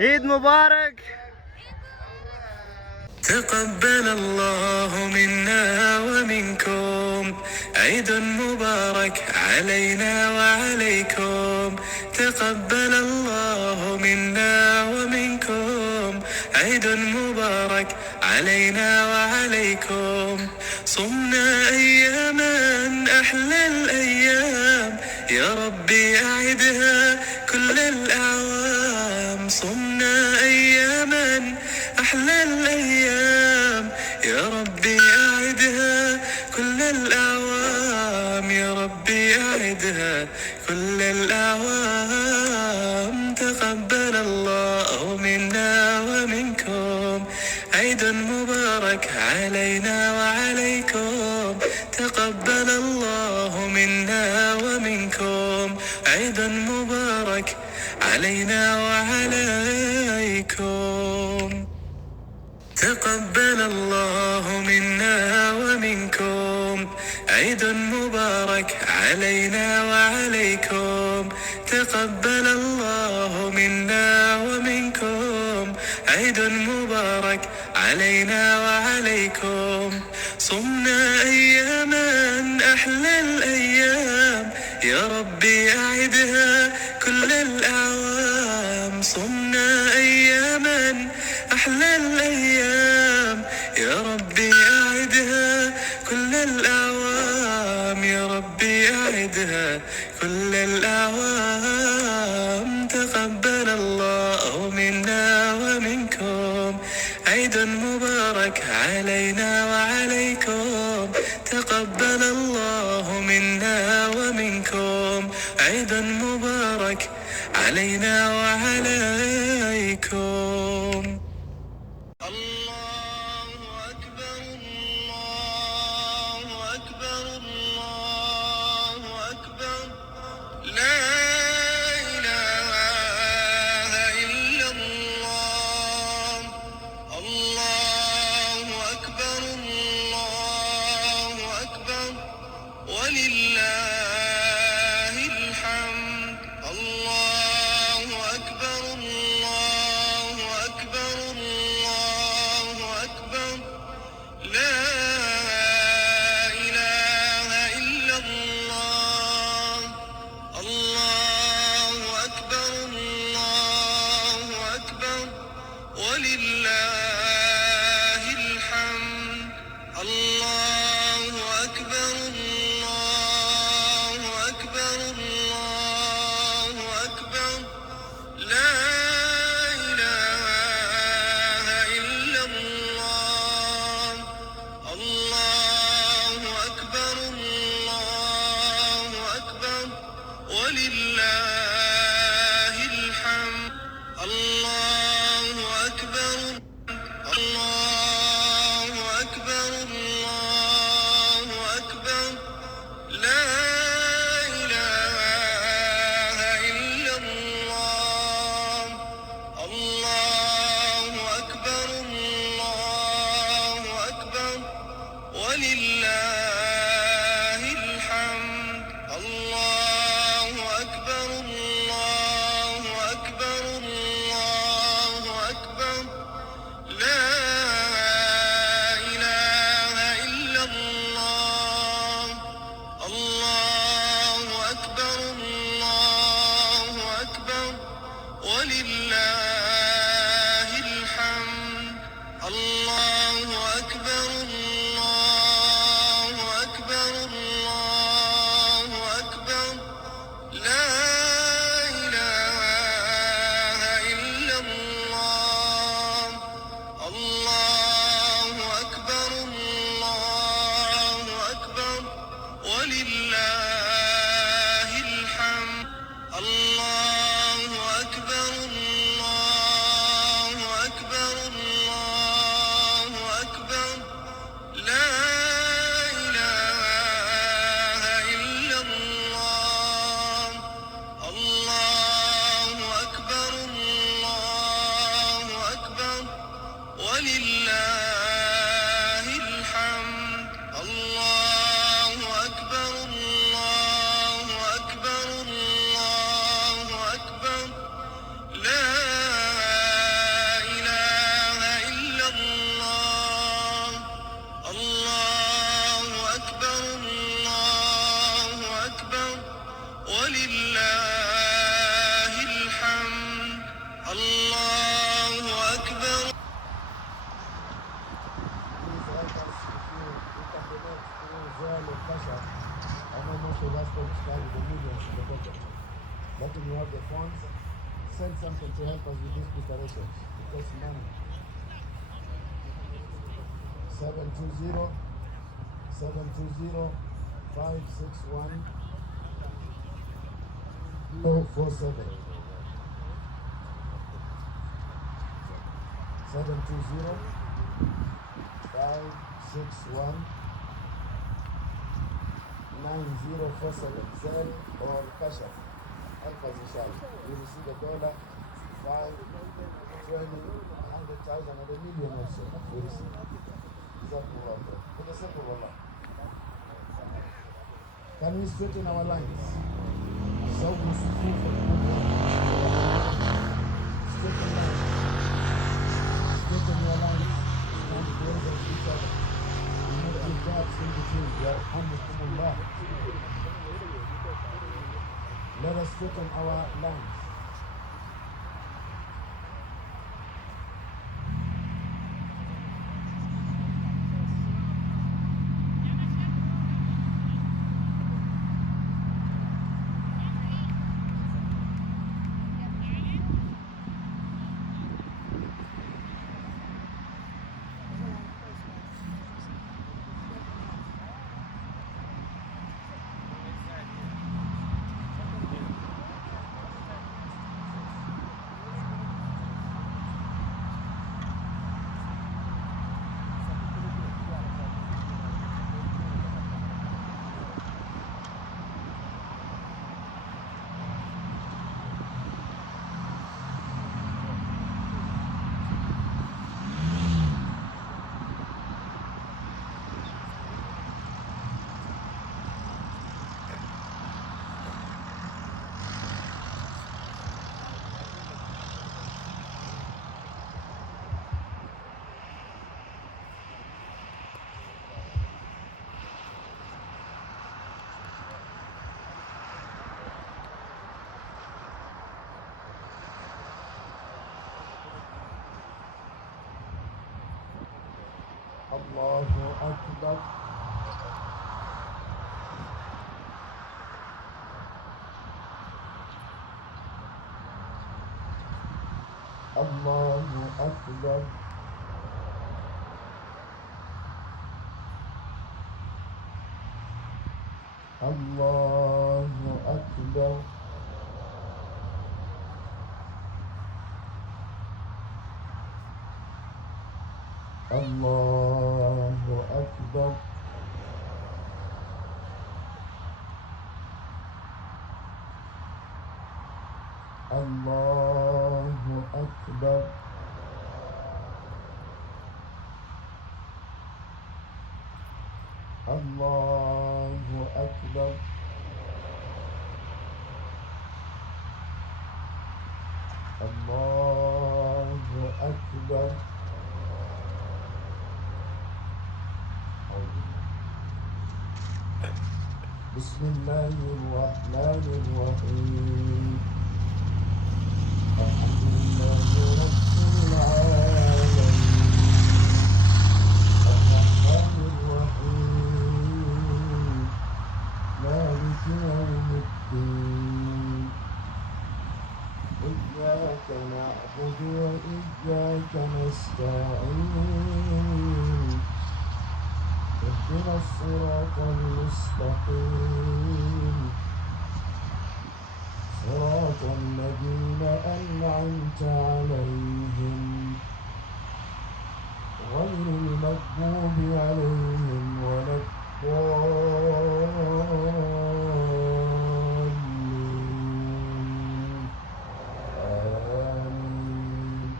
عيد مبارك. تقبل الله منا ومنكم، عيد مبارك علينا وعليكم. تقبل الله منا ومنكم، عيد مبارك علينا وعليكم. صمنا أياما أحلى الأيام، يا ربي أعدها كل الأعوام. صمنا أياما أحلى الأيام، يا ربي أعدها كل الأعوام. يا ربي أعدها كل الأعوام. تقبل الله منا ومنكم، عيد مبارك علينا وعليكم. تقبل الله منا ومنكم، عيد مبارك علينا وعليكم. تقبل الله منا ومنكم، عيد مبارك علينا وعليكم. تقبل الله منا ومنكم، عيد مبارك علينا وعليكم. صمنا أياما أحلى الأيام، يا ربي أعدها كل الأعوام. صمنا أياما أحلى الأيام، يا ربي أعدها كل الأعوام. يا ربي أعدها كل الأعوام. تقبل الله منا ومنكم، عيد مبارك علينا وعليكم. تقبل الله منا ومنكم، عيد مبارك علينا وعليكم. الله أكبر الله أكبر الله أكبر، لا إله إلا الله. الله أكبر الله أكبر، ولله الحمد. الله أكبر الله أكبر الله أكبر، لا إله إلا الله. الله أكبر الله أكبر، ولله الحمد. الله أكبر الله أكبر الله أكبر، لا إله إلا الله. الله أكبر الله أكبر، ولله الحمد. الله أكبر الله أكبر الله أكبر، لا إله إلا الله. الله أكبر الله أكبر، ولله الحمد. الله أكبر الله أكبر الله أكبر، لا إله إلا الله. الله أكبر الله أكبر، ولله الحمد. الله أكبر الله أكبر الله أكبر، لا إله إلا الله. الله أكبر الله أكبر، ولله الحمد. الله أكبر الله Certain you have the funds, send something to help us with these preparations. It costs money. 720 561 047. 720 561 9047. Zell or Cash App. Help us inshallah. We receive $1, 5, 20, 100,000 and $1 million also. We receive. Jazakumullah khair. For the sake of Allah. Can we straighten our lines? Straighten lines. Straighten your lines. Stand closer to each other. Do not give gaps in between. Yarhamukumullah. Let us straighten our lines. Allahu Akbar. Allahu Akbar. Allahu Akbar. Allahu Akbar. Allahu Akbar. Allahu Akbar. Allahu Akbar. بسم الله الرحمن الرحيم الحمد لله رب العالمين الرحمن الرحيم مالك يوم الدين إياك نعبد وإياك نستعين اهدنا الصراط المستقيم صراط الذين أنعمت عليهم غير المغضوب عليهم ولا الضالين آمين.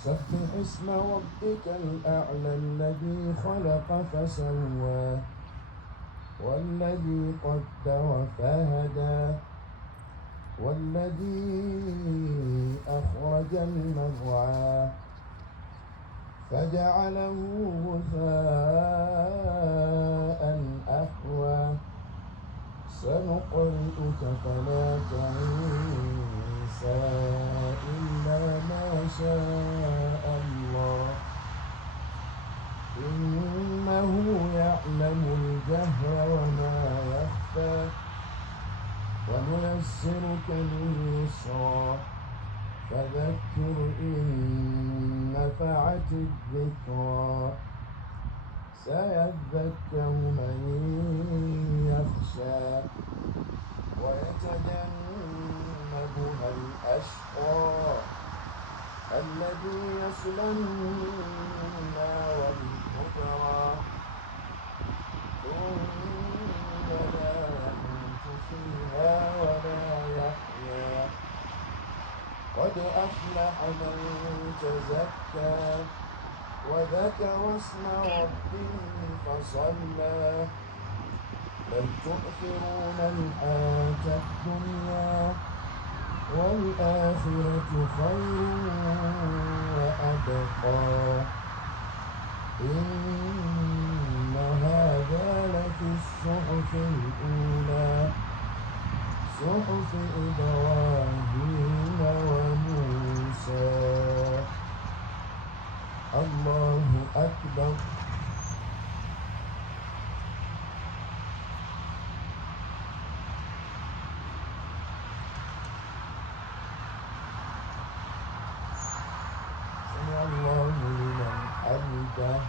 سبح اسم ربك الأعلى الذي خلق فسوى والذي قدر فهدى والذي أخرج المرعى فجعله غثاء أحوى سنقرئك فلا تنسى إلا ما شاء الله إنه إنه يعلم الجهر وما يخفى ونيسرك لليسرى فذكر إن نفعت الذكرى سيذكر من يخشى ويتجنبها الأشقى الذي يصلى النار الكبرى ثم لا يموت فيها ولا يحيا قد أفلح من تزكى وذكر اسم ربه فصلى بل تؤثرون الحياة الدنيا والآخرة خير وأبقى إن هذا لفي الصحف الأولى صحف إبراهيم وموسى الله أكبر سمع الله لمن حمده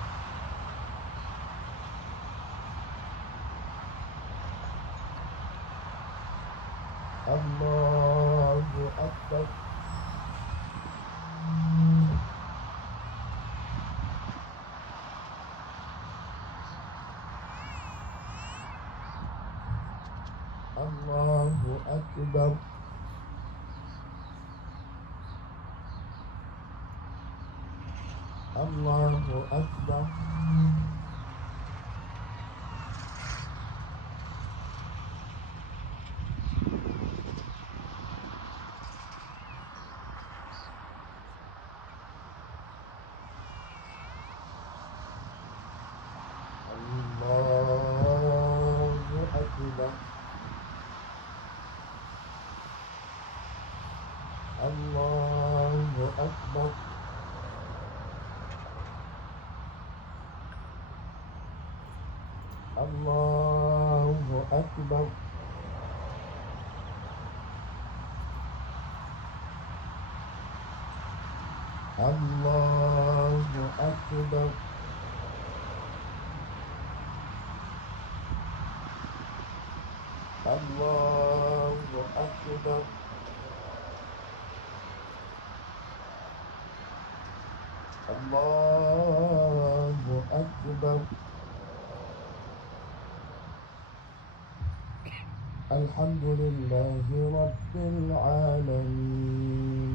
الله أكبر الله أكبر الله أكبر الله أكبر الله أكبر الله أكبر الله أكبر الله أكبر الحمد لله رب العالمين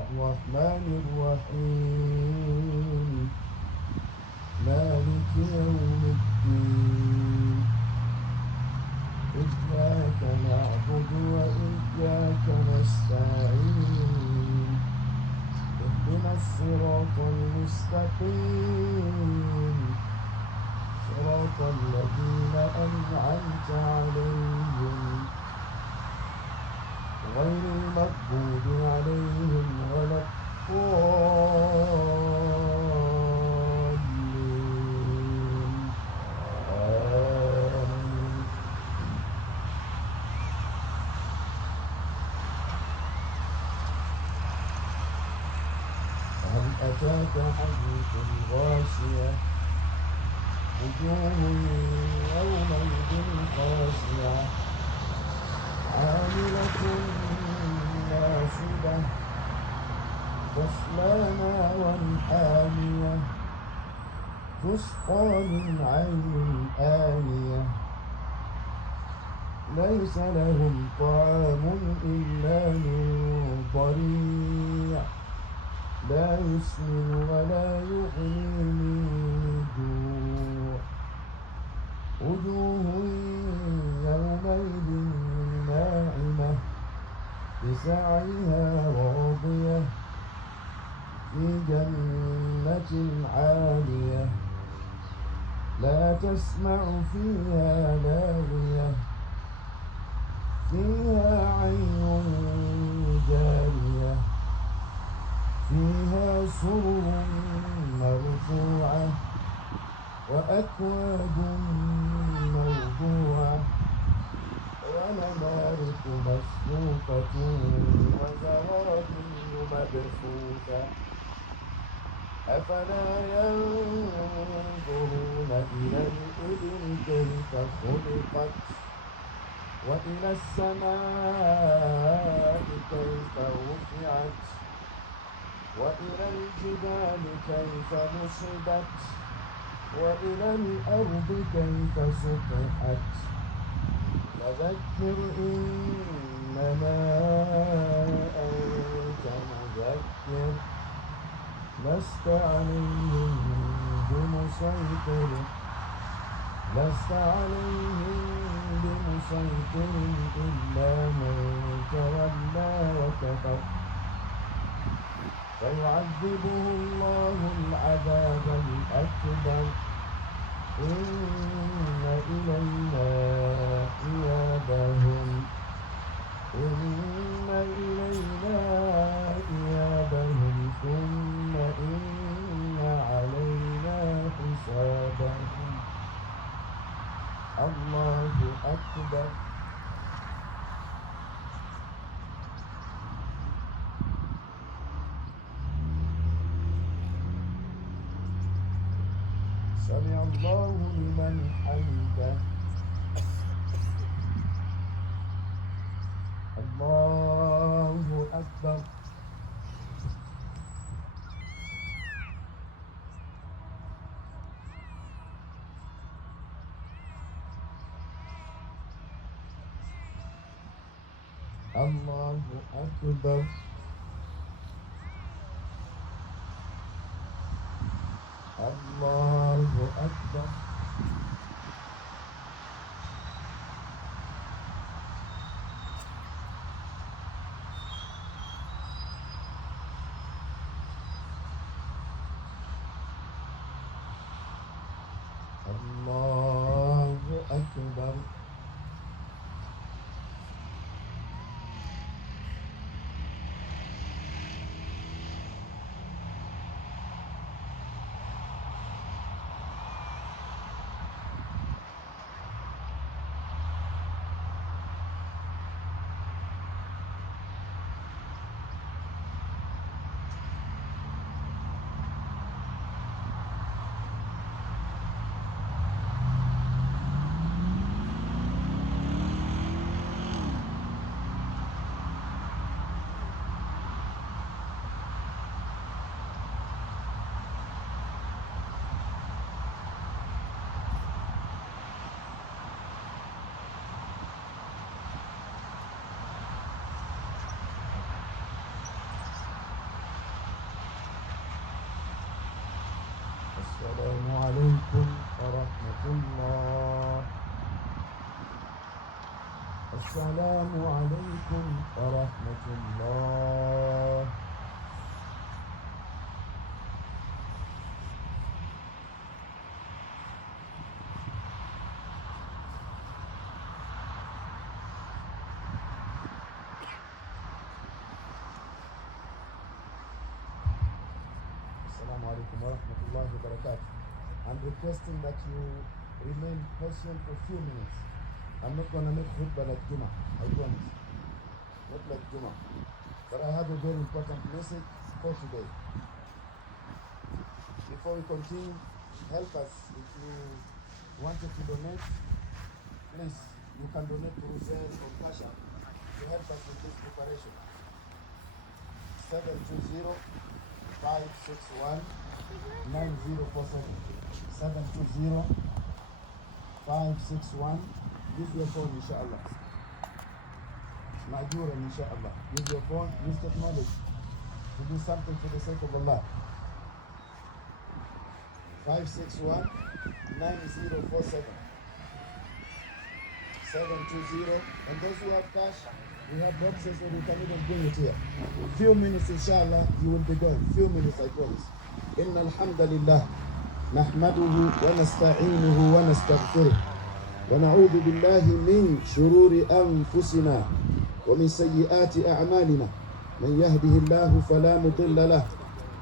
الرحمن الرحيم مالك يوم الدين إياك نعبد وإياك نستعين اهدنا الصراط المستقيم صراط الذين أنعمت عليهم غير المغضوب عليهم ولا الضالين آمين هل أتاك حديث الغاشية وجوه يومئذ خاشعة عاملة ناصبة تصلى نارا حامية تسقى من عين آنية ليس لهم طعام إلا من ضريع لا يسمن ولا يغني من جوع وجوه يومئذ ناعمة لسعيها راضية في جنة عالية لا تسمع فيها لاغية فيها عين جارية فيها سرر مرفوعة وأكواب موضوعة ونمارق مصفوفة وزرابي مبثوثة أفلا ينظرون إلى الإبل كيف خلقت وإلى السماء كيف رفعت وإلى الجبال كيف نصبت وإلى الأرض كيف سطحت فذكر إنما أنت مذكر لست عليهم بمسيطر إلا من تولى وكفر فيعذبه الله العذاب الأكبر إن إلينا إيابهم ثم إن علينا حسابهم الله أكبر سمع الله لمن حمده الله أكبر الله أكبر الله أكبر الله أكبر السلام عليكم ورحمة الله. السلام عليكم ورحمة الله. Assalamu alaikum wa rahmatullahi wa barakatuh. I'm requesting that you remain patient for a few minutes. I'm not going to make khutbah like Juma, I promise. Not like Juma. But I have a very important message for today. Before we continue, help us. If you wanted to donate, please, you can donate to Zelle or Cash App to help us with this preparation. 720-561-9047. 720-561. Use your phone, inshallah. Ma'juran, inshallah. Use your phone, use technology to do something for the sake of Allah. 561-9047. 720. And those who have cash, we have boxes so we can even bring it here. Few minutes, inshallah, you will be done. Few minutes, I promise. Inna alhamdulillah. نحمده ونستعينه ونستغفره ونعوذ بالله من شرور أنفسنا ومن سيئات أعمالنا من يهده الله فلا مضل له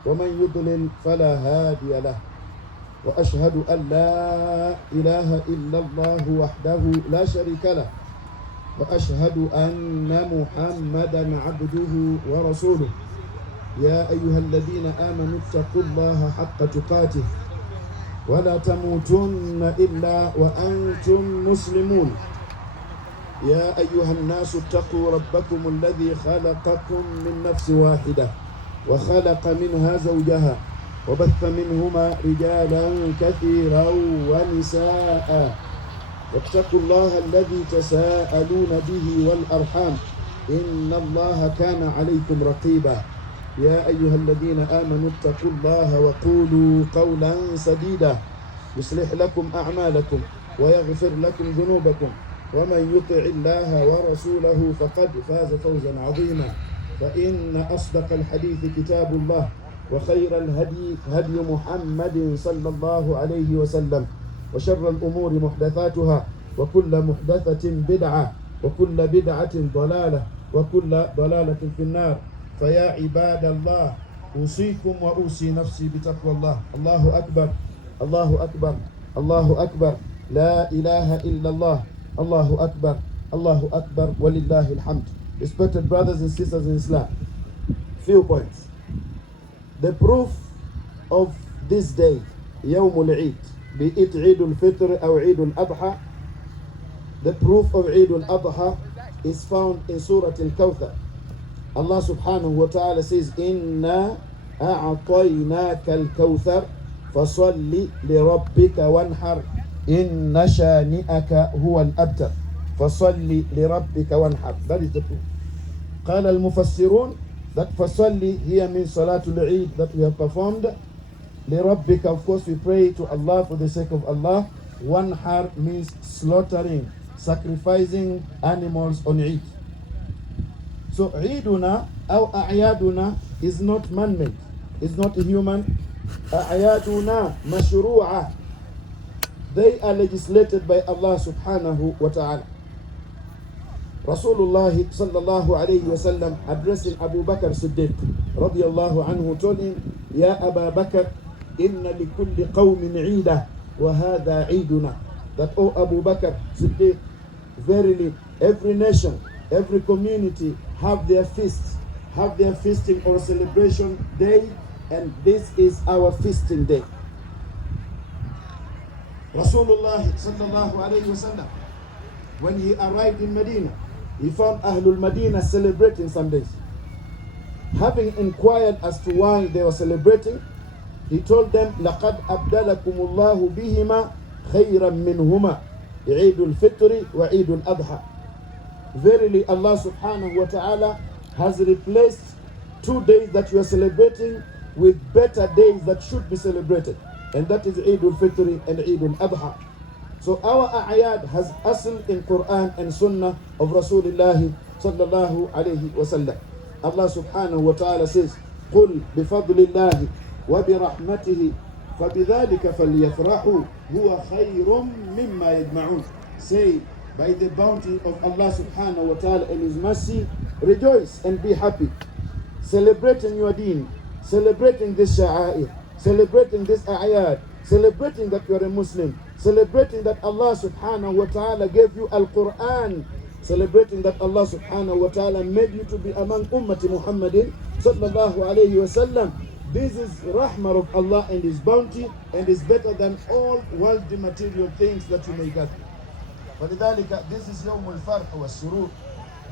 ومن يضلل فلا هادي له وأشهد أن لا إله إلا الله وحده لا شريك له وأشهد أن محمدا عبده ورسوله يا أيها الذين آمنوا اتقوا الله حق تقاته ولا تموتن إلا وأنتم مسلمون يا أيها الناس اتقوا ربكم الذي خلقكم من نفس واحدة وخلق منها زوجها وبث منهما رجالا كثيرا ونساء واتقوا الله الذي تساءلون به والأرحام إن الله كان عليكم رقيبا يا أيها الذين آمنوا اتقوا الله وقولوا قولا سديدا يصلح لكم أعمالكم ويغفر لكم ذنوبكم ومن يطع الله ورسوله فقد فاز فوزا عظيما فإن أصدق الحديث كتاب الله وخير الهدي هدي محمد صلى الله عليه وسلم وشر الأمور محدثاتها وكل محدثة بدعة وكل بدعة ضلالة وكل ضلالة في النار فيا عباد الله أوصيكم وأوصي نفسي بتقوى الله الله أكبر الله أكبر الله أكبر لا إله إلا الله الله أكبر الله أكبر ولله الحمد. Respected brothers and sisters in Islam, few points. The proof of this day, يوم العيد, be it عيد الفطر أو عيد الأضحى, the proof of عيد الأضحى is found in Surah Al-Kawthar. Allah subhanahu wa ta'ala says, إِنَّا أَعْطَيْنَاكَ الْكَوْثَرَ فَصَلِّ لِرَبِّكَ وَانْحَرْ إِنَّ شَانِئَكَ هُوَ الْأَبْتَرُ فَصَلِّ لِرَبِّكَ وَانْحَرْ. That is the proof. قال المفسرون that فَصَلِّ here means Salatul Eid that we have performed. لِرَبِّكَ, of course we pray to Allah for the sake of Allah. وَانْحَرْ means slaughtering, sacrificing animals on Eid. So عيدنا أو أعيادنا is not man-made, it's not human. أعيادنا مشروعة, they are legislated by Allah subhanahu wa ta'ala. Rasulullah sallallahu alayhi wa sallam addressing Abu Bakr Siddiq radiyallahu anhu told him, Ya Aba Bakr, inna likulli qawmin عيدة وهذا عيدنا. That, O Abu Bakr Siddiq, verily every nation, every community have their feasts, have their feasting or celebration day, and this is our feasting day. Rasulullah sallallahu alayhi wa sallam, when he arrived in Medina, he found Ahlul Medina celebrating some days. Having inquired as to why they were celebrating, he told them, لَقَدْ أَبْدَلَكُمُ اللَّهُ بِهِمَا خَيْرًا مِّنْهُمَا عِيدُ الْفِطْرِ وَعِيدُ الْأَضْحَى. Verily Allah subhanahu wa ta'ala has replaced 2 days that you are celebrating with better days that should be celebrated, and that is Eid al-Fitr and Eid al-Adha. So our a'yad has asl in Quran and Sunnah of Rasulullah sallallahu alayhi wa sallam. Allah subhanahu wa ta'ala says, قُلْ بِفَضْلِ اللَّهِ وَبِرَحْمَتِهِ فَبِذَلِكَ فَلْيَفْرَحُوا هُوَ خَيْرٌ مِّمَّا يَجْمَعُونَ. Say, by the bounty of Allah subhanahu wa ta'ala and His mercy, rejoice and be happy. Celebrating your deen, celebrating this sha'a'ir, celebrating this a'yad, celebrating that you are a Muslim, celebrating that Allah subhanahu wa ta'ala gave you Al-Quran, celebrating that Allah subhanahu wa ta'ala made you to be among ummati Muhammadin sallallahu alayhi wa sallam. This is rahmah of Allah and His bounty, and is better than all worldly material things that you may get. فلذلك, this is يوم الفرح والسرور.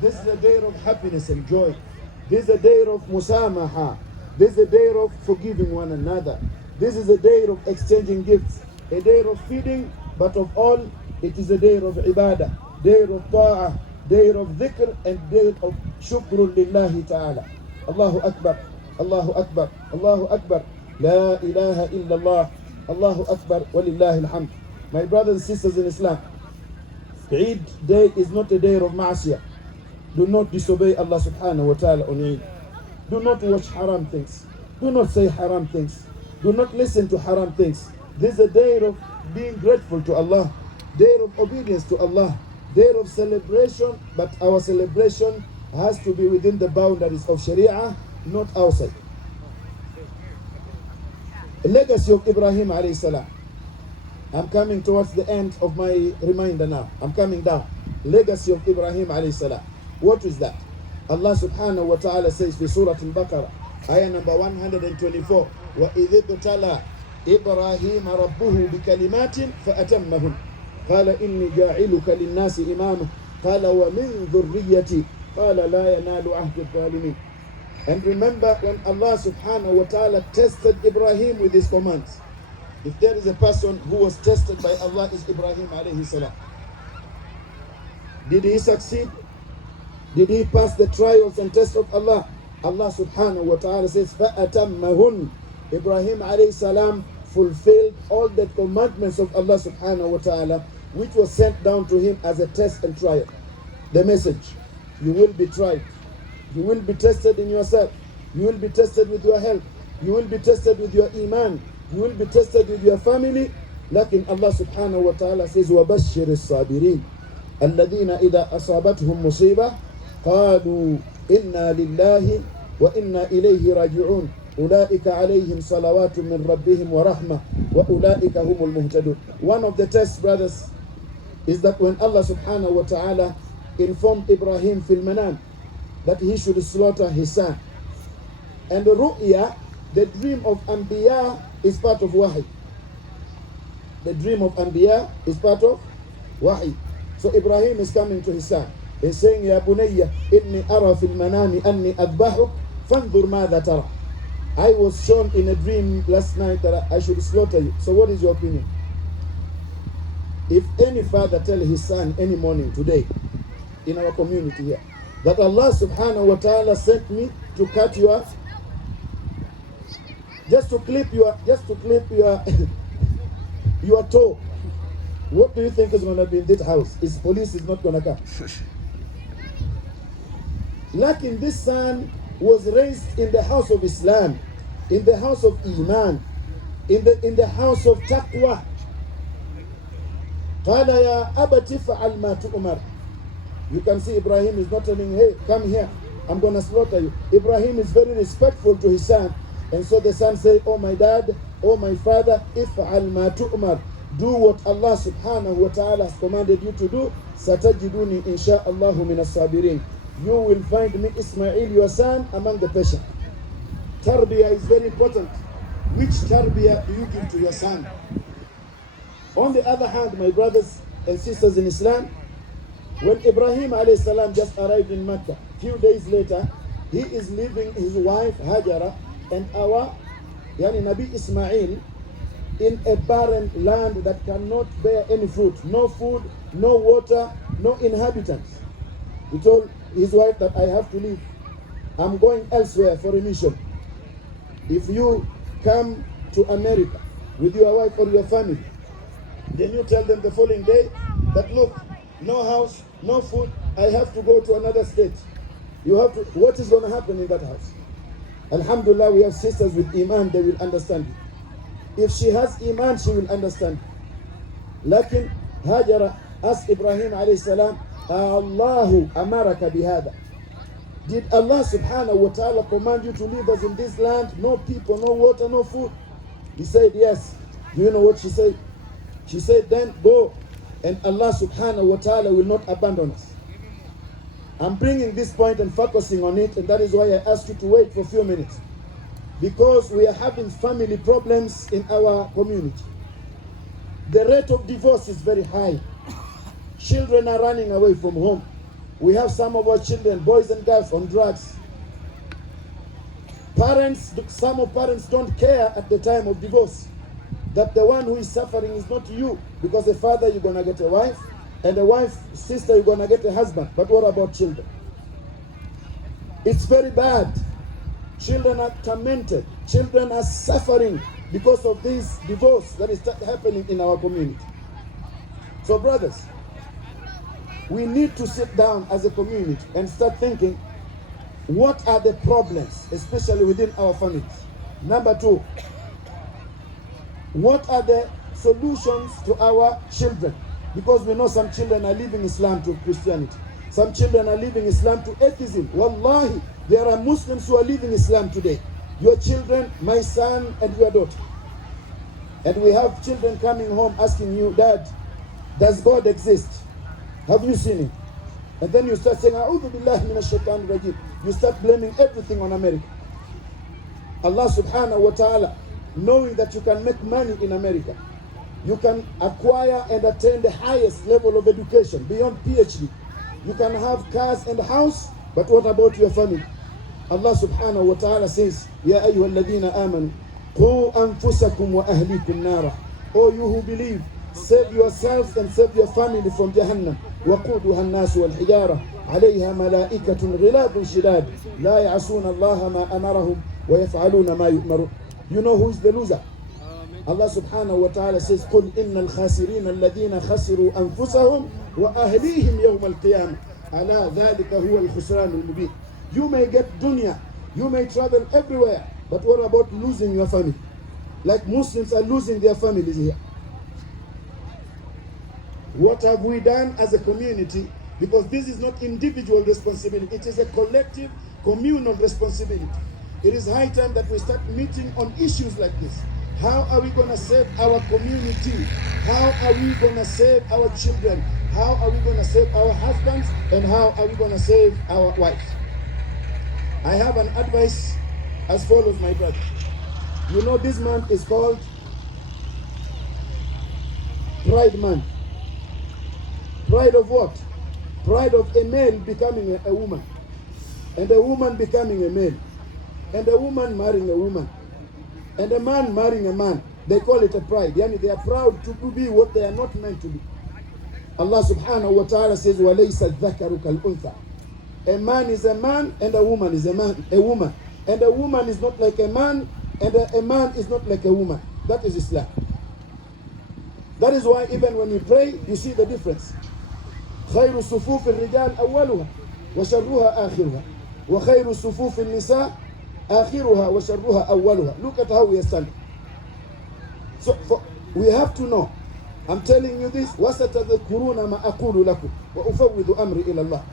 This is a day of happiness and joy. This is a day of musamaha. This is a day of forgiving one another. This is a day of exchanging gifts, a day of feeding, but of all, it is a day of ibadah, day of ta'ah, day of dhikr, and day of shukrun lillahi ta'ala. Allahu Akbar, Allahu Akbar, Allahu Akbar, La ilaha illallah, Allahu Akbar, walillahi alhamd. My brothers and sisters in Islam, Eid day is not a day of ma'asiyah. Do not disobey Allah subhanahu wa ta'ala on Eid. Do not watch haram things. Do not say haram things. Do not listen to haram things. This is a day of being grateful to Allah, day of obedience to Allah, day of celebration, but our celebration has to be within the boundaries of Sharia, not outside. The legacy of Ibrahim alayhi salam. I'm coming towards the end of my reminder now. I'm coming down. Legacy of Ibrahim alayhi salam. What is that? Allah subhanahu wa ta'ala says in Surah Al-Baqarah, ayah number 124, وَإِذِ ابْتَلَى إِبْرَاهِيمَ رَبُّهُ بِكَلِمَاتٍ فَأَتَمَّهُنْ قَالَ إِنِّي جَاعِلُكَ لِلنَّاسِ إِمَامًا قَالَ وَمِنْ ذُرِّيَّتِي قَالَ لَا يَنَالُ عَهْدِ الظَّالِمِينَ. And remember when Allah subhanahu wa ta'ala tested Ibrahim with his commands. If there is a person who was tested by Allah, is Ibrahim alayhi salam. Did he succeed? Did he pass the trials and tests of Allah? Allah subhanahu wa ta'ala says, فَأَتَمَّهُنْ. Ibrahim alayhi salam fulfilled all the commandments of Allah subhanahu wa ta'ala, which was sent down to him as a test and trial. The message: you will be tried. You will be tested in yourself. You will be tested with your health. You will be tested with your iman. You will be tested with your family. Lakin Allah subhanahu wa ta'ala says, وَبَشِّرِ الصَّابِرِينَ الَّذِينَ إِذَا أَصَابَتْهُمْ مُصِيبَةٌ قَالُوا إِنَّا لِلَّهِ وَإِنَّا إِلَيْهِ رَاجِعُونَ أُولَئِكَ عَلَيْهِمْ صَلَوَاتٌ مِّن رَبِّهِمْ وَرَحْمَةٌ وَأُولَئِكَ هُمُ الْمُهْتَدُونَ. One of the tests, brothers, is that when Allah subhanahu wa ta'ala informed Ibrahim fil manam that he should slaughter his son. And the ru'ya, the dream of Anbiya, is part of wahi. The dream of Anbiya is part of wahi. So Ibrahim is coming to his son. He's saying, Ya bunayya, inni ara fil manami anni adbahuk, fanzur madha tara. I was shown in a dream last night that I should slaughter you. So what is your opinion? If any father tell his son any morning today, in our community here, that Allah subhanahu wa ta'ala sent me to cut your, just to clip your your toe, what do you think is going to be in this house? Is police is not going to come. Lakin this son was raised in the house of Islam, in the house of Iman, in the house of Taqwa. قال يا أبت فعل ما تؤمر. You can see Ibrahim is not telling, hey, come here, I'm going to slaughter you. Ibrahim is very respectful to his son. And so the son says, oh my dad, oh my father, if'al ma tu'mar. Do what Allah subhanahu wa ta'ala has commanded you to do. Satajiduni insha'Allahu min as-sabirin. You will find me, Ismail, your son, among the patient. Tarbiyah is very important. Which tarbiyah do you give to your son? On the other hand, my brothers and sisters in Islam, when Ibrahim alayhi salam just arrived in Mecca, few days later, he is leaving his wife Hajara and our Nabi Ismail in a barren land that cannot bear any fruit. No food, no water, no inhabitants. He told his wife that I have to leave. I'm going elsewhere for a mission. If you come to America with your wife or your family, then you tell them the following day that look, no house, no food, I have to go to another state. You have to, what is going to happen in that house? Alhamdulillah, we have sisters with Iman, they will understand it. If she has Iman, she will understand. Lakin Hajara asked Ibrahim alayhi salam, Allahu amaraka bihada. Did Allah subhanahu wa ta'ala command you to leave us in this land? No people, no water, no food. He said, yes. Do you know what she said? She said, then go, and Allah subhanahu wa ta'ala will not abandon us. I'm bringing this point and focusing on it, and that is why I asked you to wait for a few minutes. Because we are having family problems in our community. The rate of divorce is very high. Children are running away from home. We have some of our children, boys and girls, on drugs. Some of parents don't care at the time of divorce that the one who is suffering is not you, because a father you're going to get a wife, and a wife, sister, you're going to get a husband. But what about children? It's very bad. Children are tormented. Children are suffering because of this divorce that is happening in our community. So brothers, we need to sit down as a community and start thinking, what are the problems, especially within our families? Number two, what are the solutions to our children? Because we know some children are leaving Islam to Christianity. Some children are leaving Islam to atheism. Wallahi, there are Muslims who are leaving Islam today. Your children, my son and your daughter. And we have children coming home asking you, Dad, does God exist? Have you seen him? And then you start saying, A'udhu billahi minash shaitanir rajim. You start blaming everything on America. Allah subhanahu wa ta'ala, knowing that you can make money in America, you can acquire and attain the highest level of education beyond PhD. You can have cars and a house, but what about your family? Allah subhanahu wa ta'ala says, Ya ayyuha alladhina amanu, qu anfusakum wa ahlikum nara. O you who believe, save yourselves and save your family from Jahannam. وقودها الناس والحجارة عليها ملائكة غلاظ شداد لا يعصون الله ما أمرهم ويفعلون ما يؤمرون. You know who is the loser? Allah subhanahu wa ta'ala says, قل إن الخاسرين الذين خسروا أنفسهم وأهليهم يوم القيامة ألا ذلك هو الخسران المبين. You may get dunya, you may travel everywhere, but what about losing your family? Like Muslims are losing their families here. What have we done as a community? Because this is not individual responsibility, it is a collective, communal responsibility. It is high time that we start meeting on issues like this. How are we going to save our community? How are we going to save our children? How are we going to save our husbands? And how are we going to save our wives? I have an advice as follows, my brother. You know this month is called Pride Month. Pride of what? Pride of a male becoming a woman, and a woman becoming a male, and a woman marrying a woman, and a man marrying a man. They call it a pride. Yani they are proud to be what they are not meant to be. Allah subhanahu wa ta'ala says, وَلَيْسَ الذَّكَرُ كَالْأُنْثَى. A man is a man, and a woman is a woman. And a woman is not like a man, and a man is not like a woman. That is Islam. That is why even when we pray, you see the difference. خير صفوف الرجال أولها وشرها آخرها وخير صفوف النساء آخرها وشرها أولها. Look at how we are standing. So we have to know. I'm telling you this. وَسَتَذْكُرُونَ مَا أَقُولُ لَكُمْ وَأُفَوِّضُ أَمْرِي إِلَى اللَّهِ.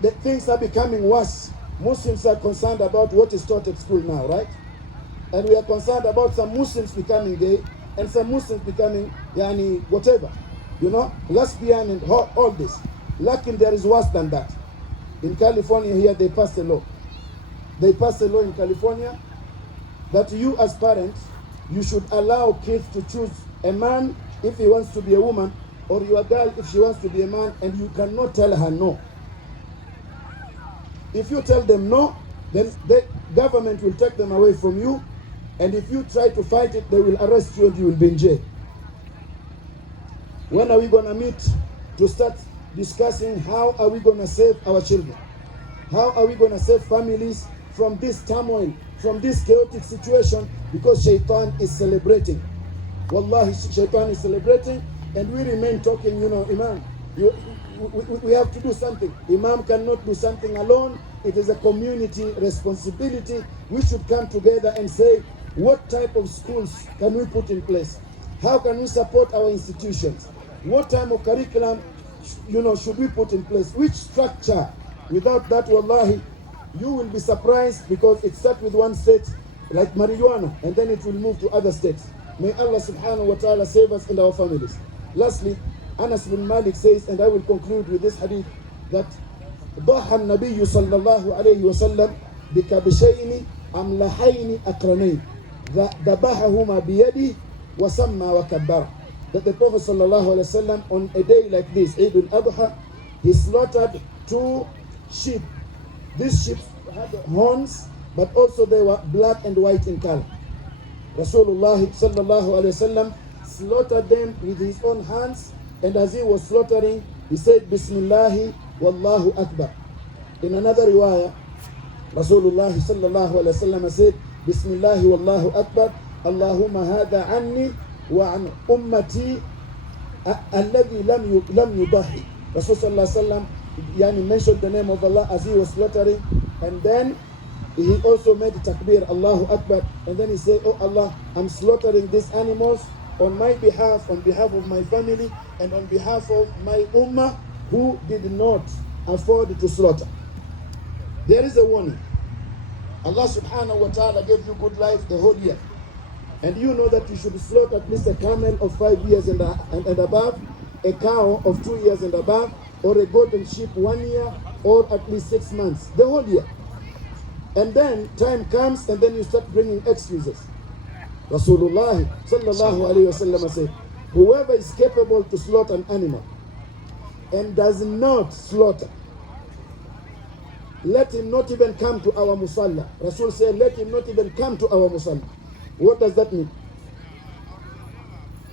The things are becoming worse. Muslims are concerned about what is taught at school now, right? And we are concerned about some Muslims becoming gay and some Muslims becoming whatever. You know, lesbian and all this. Luckily, there is worse than that. In California here, they passed a law. They passed a law in California that you as parents, you should allow kids to choose a man if he wants to be a woman, or your girl if she wants to be a man, and you cannot tell her no. If you tell them no, then the government will take them away from you, and if you try to fight it, they will arrest you and you will be in jail. When are we going to meet to start discussing how are we going to save our children? How are we going to save families from this turmoil, from this chaotic situation? Because Shaitan is celebrating. Wallahi, Shaitan is celebrating, and we remain talking, Imam, we have to do something. Imam cannot do something alone. It is a community responsibility. We should come together and say, what type of schools can we put in place? How can we support our institutions? What type of curriculum, should we put in place? Which structure? Without that, wallahi, you will be surprised, because it starts with one state, like marijuana, and then it will move to other states. May Allah subhanahu wa ta'ala save us and our families. Lastly, Anas bin Malik says, and I will conclude with this hadith, that ضحى النبي صلى الله عليه وسلم بكبشين أملحين أقرنين ذبحهما بيده وسمى وكبر. That the Prophet sallallahu alaihi wasallam, on a day like this, Eid al-Adha, he slaughtered 2 sheep. These sheep had horns, but also they were black and white in color. Rasulullah sallallahu alaihi wasallam slaughtered them with his own hands, and as he was slaughtering, he said, Bismillahi wallahu akbar. In another riwayah, Rasulullah sallallahu alaihi wasallam said, Bismillahi wallahu akbar, Allahumma hadha anni wa an ummati alladhi lam yudahi. Rasul sallallahu alaihi wasallam mentioned the name of Allah as he was slaughtering, and then he also made takbir, Allahu Akbar, and then he said, oh Allah, I'm slaughtering these animals on my behalf, on behalf of my family, and on behalf of my ummah who did not afford to slaughter. There is a warning. Allah subhanahu wa ta'ala gave you good life the whole year, and you know that you should slaughter at least a camel of 5 years and above, a cow of 2 years and above, or a goat and sheep 1 year, or at least 6 months, the whole year. And then time comes and then you start bringing excuses. Rasulullah sallallahu alayhi wasallam said, whoever is capable to slaughter an animal and does not slaughter, let him not even come to our musalla. Rasul said, let him not even come to our musalla. What does that mean?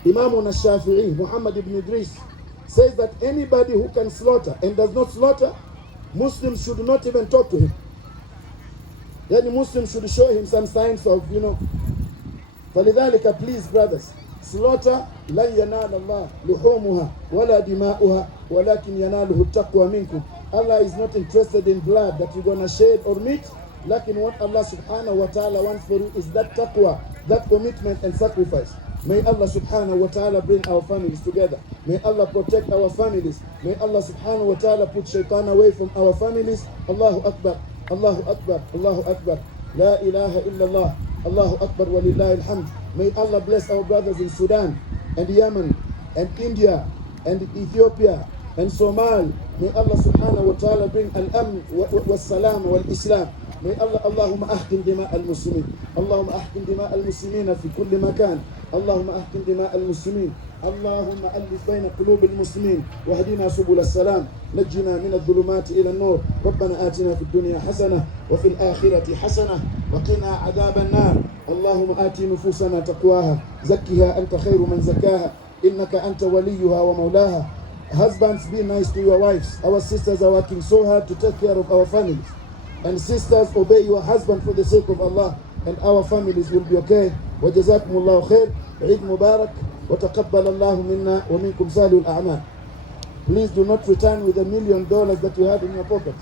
Imam al-Shafi'i, Muhammad ibn Idris, says that anybody who can slaughter and does not slaughter, Muslims should not even talk to him. Then Muslims should show him some signs of, فلذلك, please brothers, slaughter لن ينال الله لحومها ولا دماؤها ولكن يناله التقوى منكم. Allah is not interested in blood that you're gonna shed or meat. Lakin what Allah subhanahu wa ta'ala wants for you is that taqwa, that commitment and sacrifice. May Allah subhanahu wa ta'ala bring our families together. May Allah protect our families. May Allah subhanahu wa ta'ala put shaitan away from our families. Allahu Akbar, Allahu Akbar, Allahu Akbar. La ilaha illallah, Allahu Akbar wa lillahi alhamd. May Allah bless our brothers in Sudan and Yemen and India and Ethiopia and Somalia. May Allah subhanahu wa ta'ala bring al-amn wal-salam wal-islam. May Allah, Allahumma ahkim dima al-muslimin. Allahumma ahkim dima al-muslimin fi kulli makan. Allahumma ahkim dima al-muslimin. اللهم ألف بين قلوب المسلمين واهدنا سبل السلام نجنا من الظلمات إلى النور ربنا آتنا في الدنيا حسنة وفي الآخرة حسنة وقنا عذاب النار اللهم آت نفوسنا تقواها زكها أنت خير من زكاها إنك أنت وليها ومولاها. Husbands, be nice to your wives. Our sisters are working so hard to take care of our families. And sisters, obey your husband for the sake of Allah, and our families will be okay. وجزاكم الله خير. عيد مبارك. وتقبل الله منا ومنكم صالح الأعمال. Please do not return with $1 million that you had in your pocket.